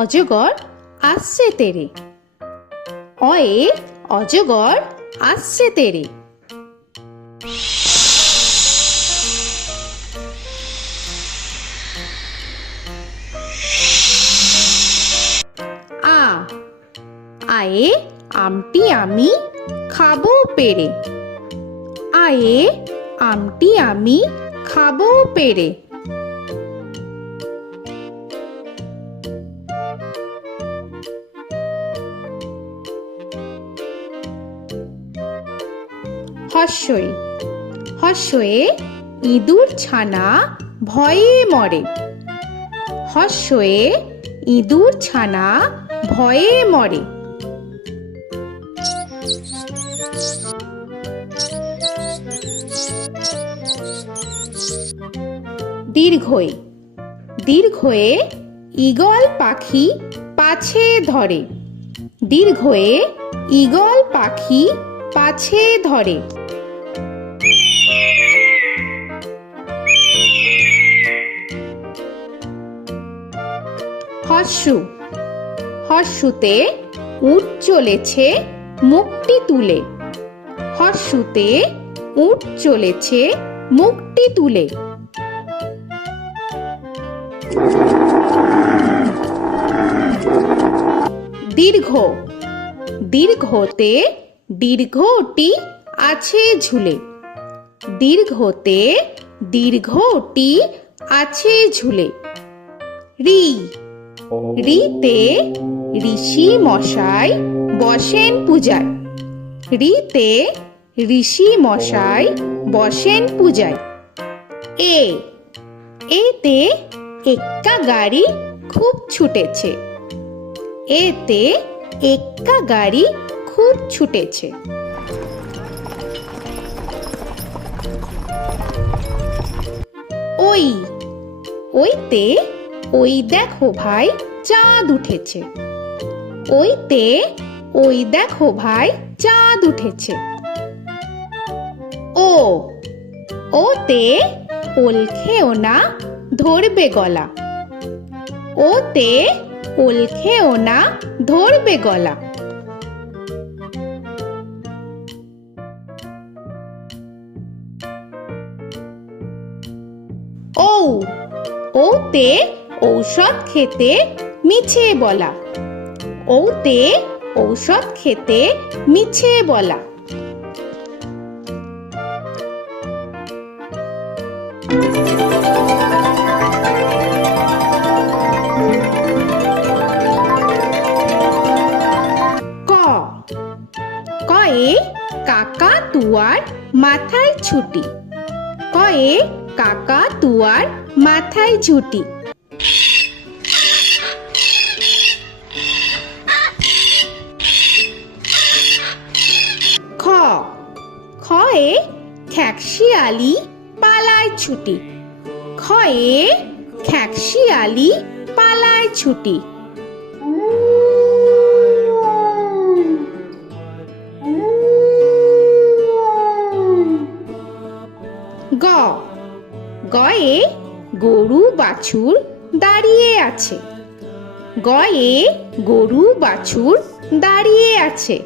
অজগর আসছে তেরে। অয়ে অজগর আসছে তেরে। আ আয়ে আমটি আমি খাবো পেরে। আয়ে আমটি আমি খাবো পেরে। হর্ষই হর্ষয়ে ইঁদুর ছানা ভয়ে মরে। হর্ষয়ে ইঁদুর ছানা ভয়ে মরে। দীর্ঘই দীর্ঘয়ে ঈগল পাখি পাছে ধরে। দীর্ঘয়ে ঈগল পাখি পাছে ধরে। হর্ষু হর্ষুতে উট চলেছে মুখটি তুলে। হর্ষুতে উট চলেছে মুখটি তুলে। দীর্ঘ দীর্ঘতে দীর্ঘটি আছে ঝুলে। দীর্ঘতে দীর্ঘটি আছে ঝুলে। রি রিতে ঋষি মশাই বসেন পূজায়। রিতে ঋষি মশাই বসেন পূজায়। এ এতে এক্কা গাড়ি খুব ছুটেছে। এতে এক্কা গাড়ি খুব ছুটেছে। ওই ওইতে ওই দেখো ভাই চাঁদ উঠেছে। ওইতে ওই দেখো ভাই চাঁদ উঠেছে। ও ওতে ওল খেও না ধরবে গলা। ওতে ওল খেও না ধরবে গলা। ঔ ওতে ঔষধ খেতে মিছে বলা। ওতে ঔষধ খেতে মিছে বলা। ক কয়ে কাকা তুয়ার মাথায় ছুটি। কয়ে কাকা তুয়ার মাথায় ঝুটি। খ খয়ে খ্যাকশিয়ালি পালায় ছুটি। খয়ে খ্যাকশিয়ালি পালায় ছুটি। গ গয়ে গরু বাছুর দাঁড়িয়ে আছে। গয়ে গরু বাছুর দাঁড়িয়ে আছে।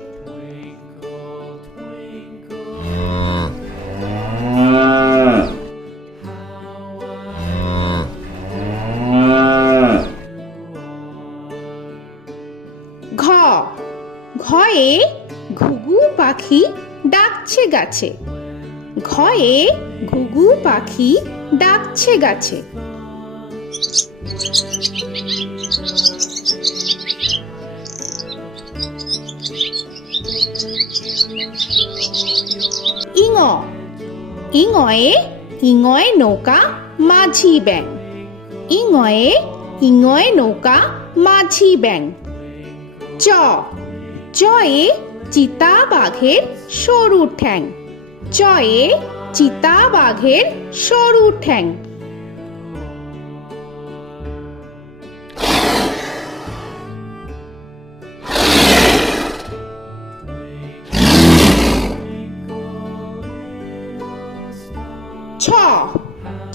ঘ ঘয়ে ঘুঘু পাখি ডাকছে গাছে। ঘয়ে ঘুঘু পাখি ডাকছে গাছে। ইঙ ইঙয়ে ইঙয়ে নৌকা মাঝি ব্যাং। ইঙয়ে ইঙয়ে নৌকা মাঝি ব্যাং। চ চয়ে চিতা বাঘের সরু ঠ্যাং। চয়ে চিতা বাঘের সরু ঠ্যাং। ছ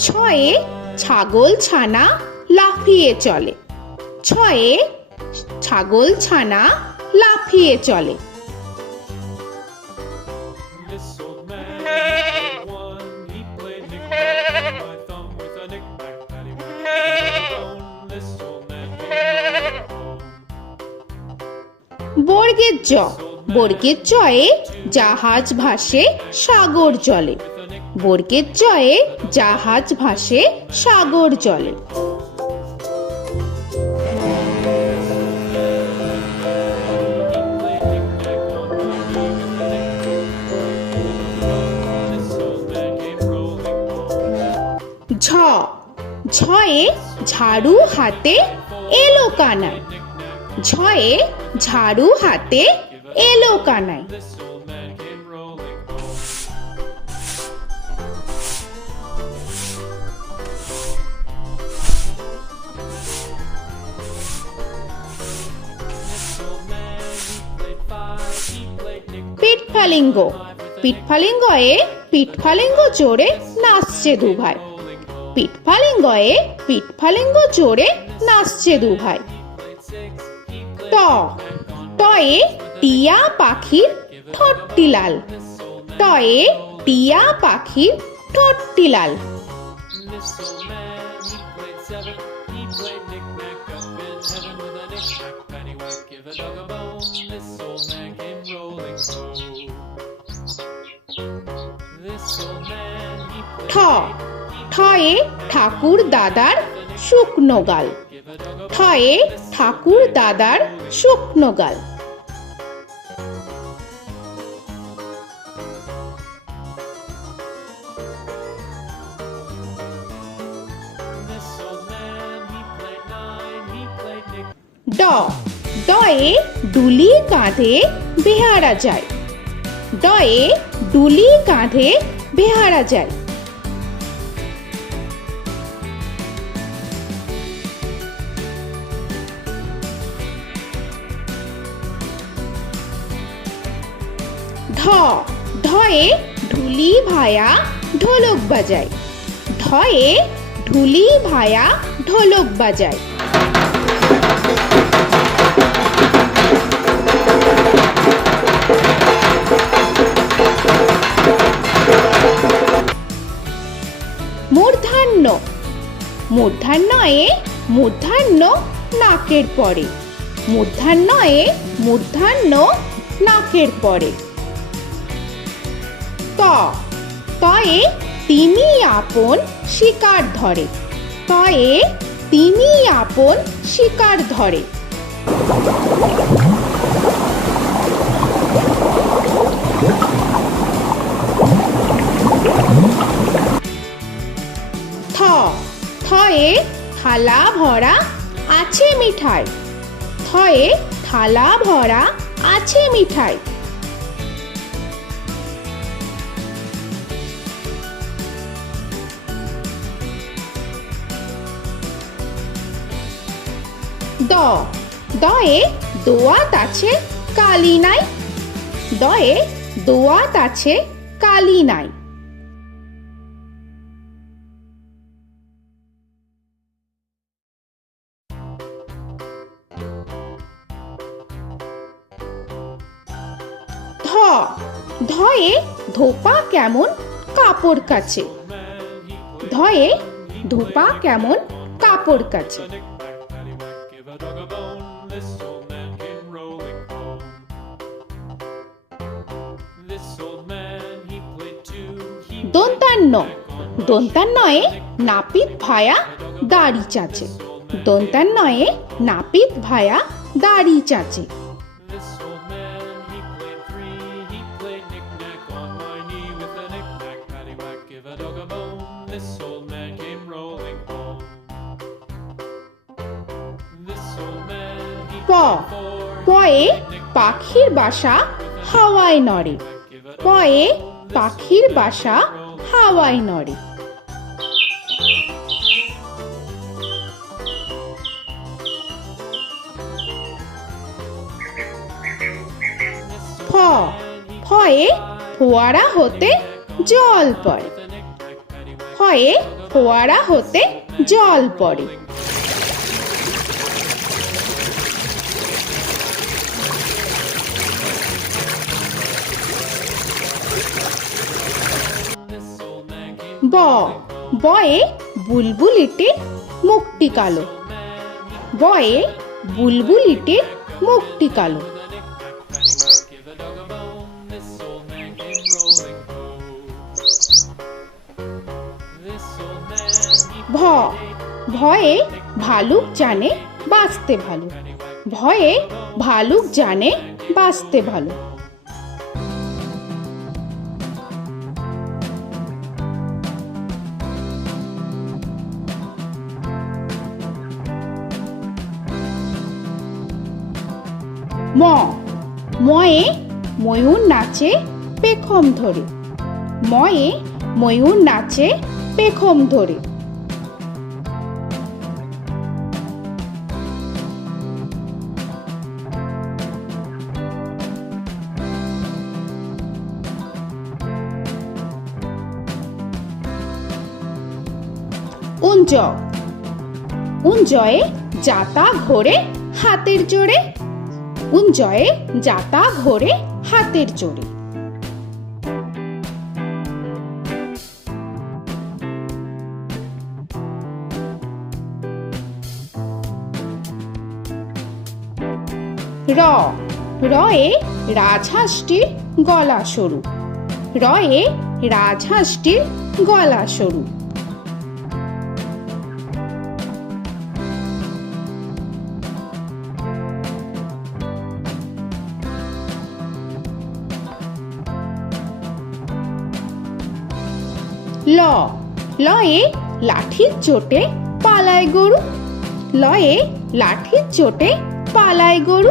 ছয়ে ছাগল ছানা লাফিয়ে চলে। ছয়ে ছাগল ছানা লাফিয়ে চলে। This old man had one. He played knick-knack on my thumb with a knick-knack, paddywhack, this old man came home. বর্গের জ, বর্গের জয়ে জাহাজ ভাসে সাগর জলে। বর্গের জয়ে জাহাজ ভাসে সাগর জলে। ঝ, ঝয়ে ঝাড়ু হাতে এলো কানাই। ঝয়ে ঝাড়ু হাতে এলো Kanai. This old man came rolling home. This old man, he played five. He played knick-knack. পিঠফালিঙ্গ, পিঠফালিঙ্গয়ে পিঠফালিঙ্গ জোরে নাচছে দুভাই। পিঠফালিঙ্গয়ে পিঠফালিঙ্গ জোরে নাচছে দুভাই। ট, টয়ে টিয়া পাখির ঠোঁটটি লাল। টয়ে টিয়া পাখির ঠোঁটটি লাল। This old man, he played seven. He played knick-knack up in heaven with a knick-knack, paddywhack, give a dog a bone. This old man came rolling home. This old man, he ঠ, played ঠয়ে ঠাকুর দাদার শুকনো গাল। give a dog a ঠয়ে ঠাকুর দাদার শুকনো গাল। This old man, he played nine. He played knick. ড, ডয়ে ডুলি কাঁধে বেহারা যায়। ডয়ে ডুলি কাঁধে বেহারা যায়। ঢ, ঢয়ে ঢুলি ভায়া ঢোলক বাজায়। ঢয়ে ঢুলি ভায়া ঢোলক বাজায়। মূর্ধন্য, মূর্ধন্যয়ে মূর্ধন্য নাকের পরে। মূর্ধন্যয়ে মূর্ধন্য নাকের পরে। ত, তয়ে তিনি আপন শিকার ধরে। তয়ে তিনি আপন শিকার ধরে। থ, থয়ে থালা ভরা আছে মিঠাই। থয়ে থালা ভরা আছে মিঠাই। দ, দয়ে দোয়াত আছে কালি নাই। দয়ে দোয়াত আছে কালি নাই। ধ, ধয়ে ধোপা কেমন কাপড় কাচে। ধয়ে ধোপা কেমন কাপড় কাচে। Knick-knack, paddywhack, give a dog a bone. This old man came rolling home. This old man, he played two. He দন্তান্ন, দন্তান্নয়ে নাপিত ভায়া দাড়ি চাচে। দন্তান্নয়ে নাপিত ভায়া দাড়ি চাচে। This old man, he played three. He played knick-knack on my knee with a knick-knack, paddywhack, give a dog a bone. This old man came rolling home. This old man, he প, played four. পয়ে পাখির বাসা হাওয়ায় নড়ে। পয়ে পাখির বাসা হাওয়ায় নড়ে। ফ, ফয়ে ফোয়ারা হতে জল পড়ে। ফয়ে ফোয়ারা হতে জল পড়ে। ব বয়ে বুলবুলিটির মুখটি কালো। বয়ে বুলবুলিটির মুখটি কালো। Give a dog a bone, this old man came rolling home. This old man, he ভ ভয়ে ভালুক জানে বাঁচতে ভালো। ভয়ে ভালুক জানে বাঁচতে ভালো। ম ময়ে ময়ূর নাচে পেখম ধরে। ময়ে ময়ূর নাচে পেখম ধরে। উঞ্জ উঞ্জয়ে যাতা ঘোরে হাতের জোরে। উঞ্জয়ে যাতা ঘোরে হাতের জোরে। র রয়ে রাজহাঁসটির গলা সরু। রয়ে রাজহাঁসটির গলা সরু। ল লয়ে লাঠির চোটে পালায় গরু। লয়ে লাঠির চোটে পালায় গরু।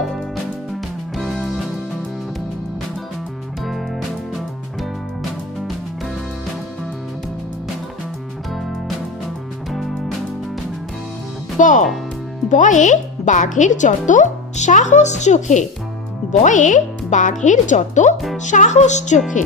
ব বয়ে বাঘের যত সাহস চোখে। বয়ে বাঘের যত সাহস চোখে।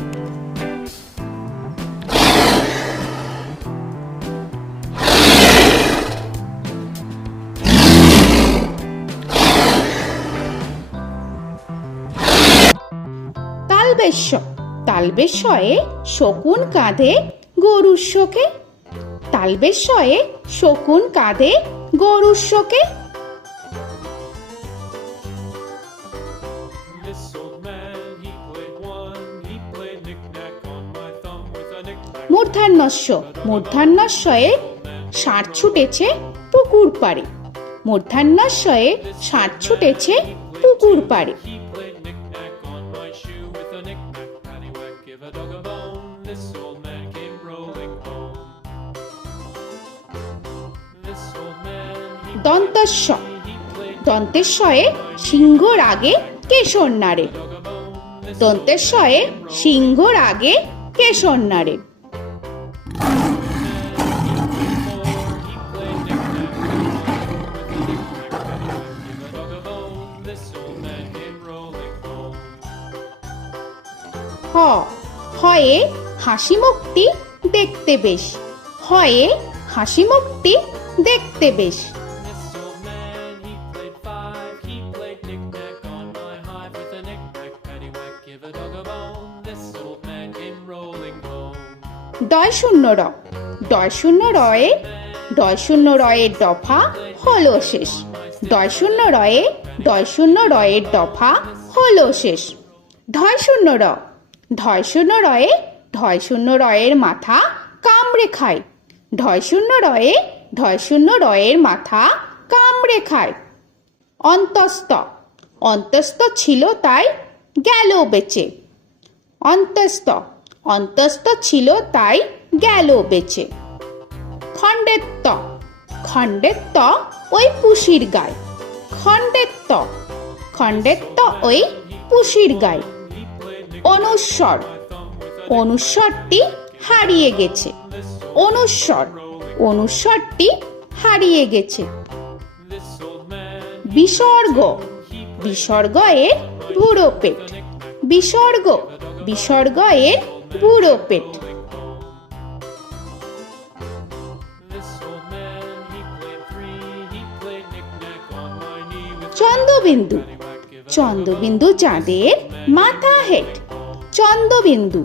তালবেশ্য তালবেশ্যয়ে শকুন কাঁধে গরুর শোকে। তালবেশ্যয়ে শকুন কাঁধে গরুর শোকে। This old man, he played one, he played knick-knack on my thumb with a knick-knack. মূর্ধন্যস্য মূর্ধন্যস্বয়ে ষাঁড় ছুটেছে পুকুর পাড়ে। মূর্ধন্যস্বয়ে ষাঁড় ছুটেছে পুকুর পাড়ে। He played knick-knack on my shoe with a knick-knack, paddywhack, give a dog a bone. This old man came rolling home. This old man, he দন্তস্ব played দন্তেশ্বয়ে সিংহর আগে কেশর নাড়ে। dog a bone. This দন্তেশ্বয়ে সিংহর আগে কেশর নাড়ে। he played knick-knack on my with a knick-knack, paddywhack, give a dog a bone. This old man came rolling home. হ হয়ে হাসি মুখটি দেখতে বেশ। হয়ে হাসি মুখটি দেখতে বেশ। This old man, he played five, he played knick-knack on my hive with a knick-knack, paddywhack, give a dog a bone. This old man came rolling home. ডয় শূন্য র ডয় শূন্য রয়ে ডয় শূন্য রয়ের দফা হলো শেষ। ডয় শূন্য রয়ে ডয় শূন্য রয়ের দফা হলো শেষ। ঢয় শূন্য র ঢয় শূন্য রয়ে ঢয় শূন্য রয়ের মাথা কামড়ে খায়। ঢয় শূন্য রয়ে ঢয় শূন্য রয়ের মাথা কামড়ে খায়। অন্তস্থ অন্তস্থ ছিল তাই গেল বেঁচে। অন্তস্থ অন্তস্থ ছিল তাই গেল বেঁচে। খণ্ডেত্ব খণ্ডেত্ব ওই পুষির গায়। খণ্ডেত্ব খণ্ডেত্ব ওই পুষির গায়। অনুস্বর অনুস্বরটি হারিয়ে গেছে। অনুস্বর অনুস্বরটি হারিয়ে গেছে। This old man, বিসর্গ বিসর্গ এর বুড়ো পেট। বিসর্গ বিসর্গ এর বুড়ো পেট। this old man, he played three, he played knick-knack on my knee with Chandrabindu paddywhack, give a Chandrabindu চাঁদের মাথা হেট। চন্দ্রবিন্দু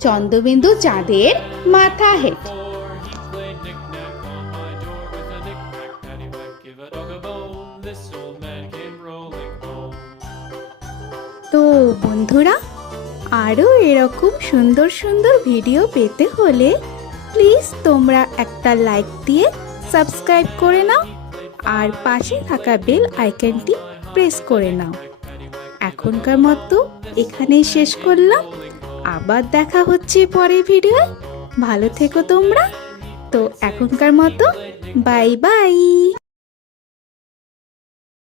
চন্দ্রবিন্দু চাঁদের মাথা head. Before he played knick-knack on my door with a knick-knack, paddywhack, give a dog a bone. This old man came rolling home. তো বন্ধুরা, আরও এরকম সুন্দর সুন্দর ভিডিও পেতে হলে প্লিজ তোমরা একটা লাইক দিয়ে সাবস্ক্রাইব করে নাও আর পাশে থাকা বেল আইকনটি প্রেস করে নাও। এখনকার মতো এখানেই শেষ করলাম, আবার দেখা হচ্ছে পরের ভিডিও। ভালো থেকো তোমরা। তো এখনকার মতো বাই বাই।